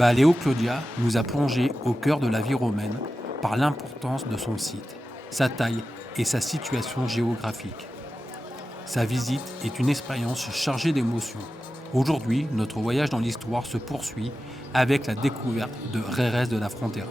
Léo Claudia nous a plongé au cœur de la vie romaine par l'importance de son site, sa taille et sa situation géographique. Sa visite est une expérience chargée d'émotions. Aujourd'hui, notre voyage dans l'histoire se poursuit avec la découverte de Jerez de la Frontera.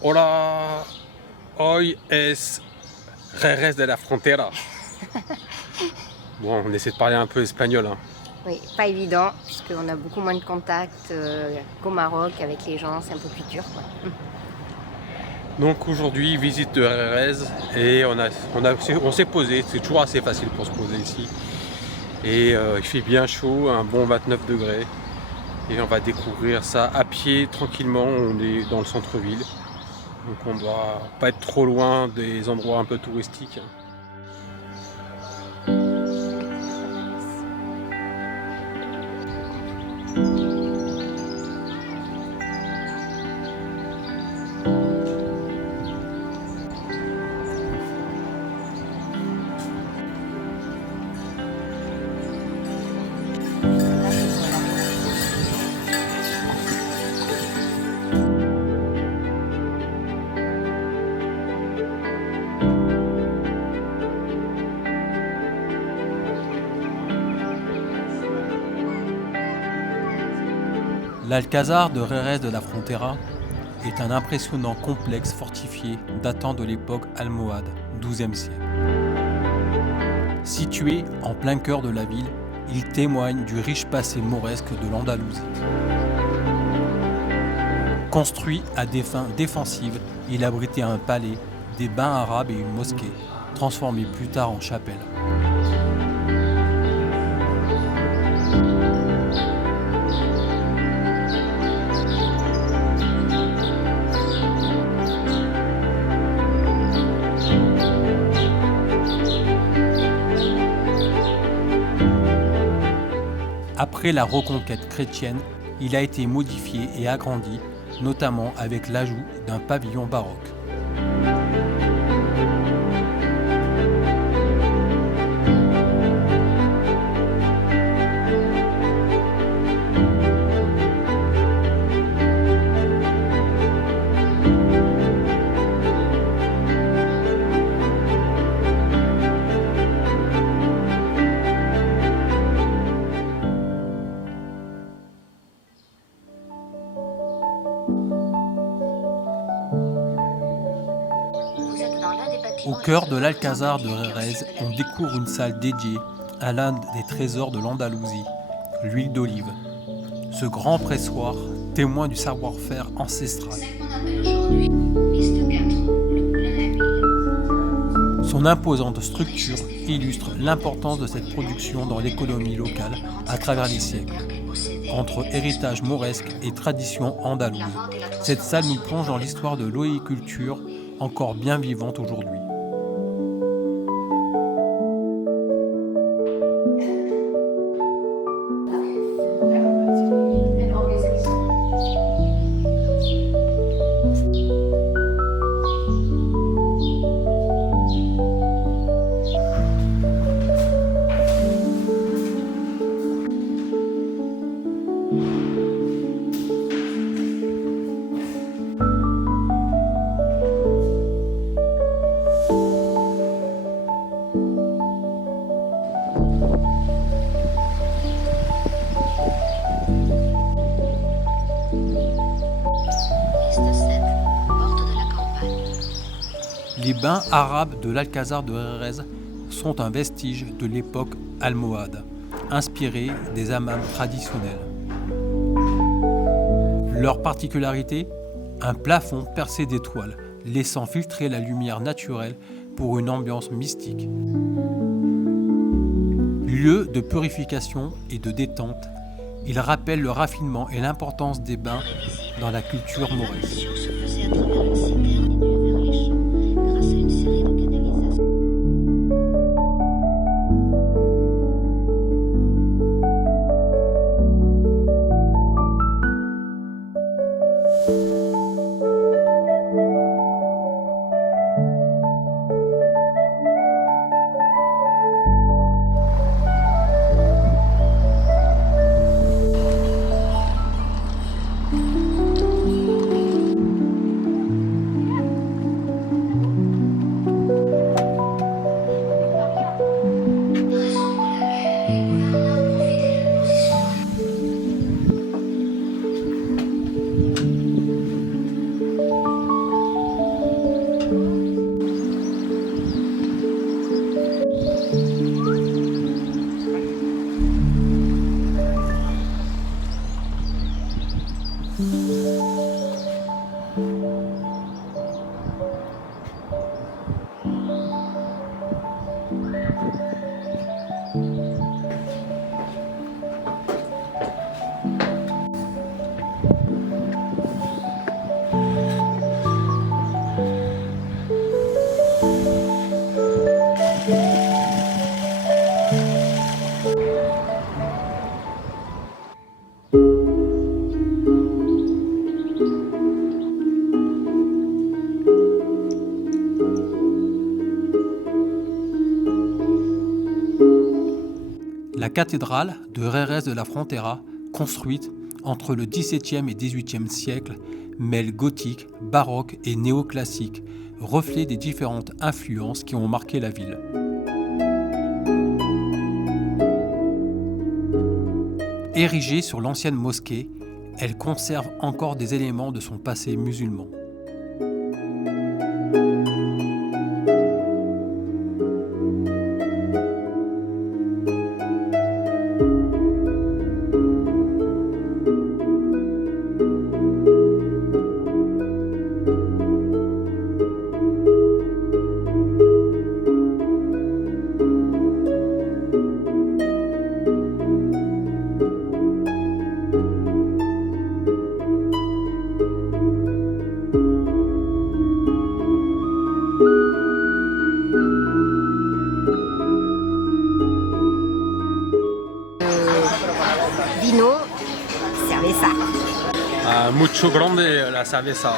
Hola, hoy es Jerez de la Frontera. Bon, on essaie de parler un peu espagnol. Hein. Oui, pas évident, puisqu'on a beaucoup moins de contacts qu'au Maroc avec les gens, c'est un peu plus dur, quoi. Donc aujourd'hui, visite de Jerez et on s'est posé, c'est toujours assez facile pour se poser ici. Et il fait bien chaud, un bon 29 degrés. Et on va découvrir ça à pied, tranquillement, on est dans le centre-ville. Donc on ne doit pas être trop loin des endroits un peu touristiques. L'Alcázar de Jerez de la Frontera est un impressionnant complexe fortifié datant de l'époque almohade, XIIe siècle. Situé en plein cœur de la ville, il témoigne du riche passé mauresque de l'Andalousie. Construit à des fins défensives, il abritait un palais, des bains arabes et une mosquée, transformée plus tard en chapelle. Après la reconquête chrétienne, il a été modifié et agrandi, notamment avec l'ajout d'un pavillon baroque. Au cœur de l'Alcázar de Jerez, on découvre une salle dédiée à l'un des trésors de l'Andalousie, l'huile d'olive. Ce grand pressoir, témoin du savoir-faire ancestral. Son imposante structure illustre l'importance de cette production dans l'économie locale à travers les siècles. Entre héritage mauresque et tradition andalouse, cette salle nous plonge dans l'histoire de l'oléiculture, encore bien vivante aujourd'hui. Porte de la campagne. Les bains arabes de l'Alcázar de Jerez sont un vestige de l'époque almohade, inspirés des hammams traditionnels. Leur particularité, un plafond percé d'étoiles, laissant filtrer la lumière naturelle pour une ambiance mystique. Lieu de purification et de détente, il rappelle le raffinement et l'importance des bains dans la culture mahoraise. Se faisait à travers une citerne et vers les champs, grâce à une série de canalisations. La cathédrale de Jerez de la Frontera, construite entre le XVIIe et XVIIIe siècle, mêle gothique, baroque et néoclassique, reflet des différentes influences qui ont marqué la ville. Érigée sur l'ancienne mosquée, elle conserve encore des éléments de son passé musulman. Vino, cerveza. Mucho grande la cerveza.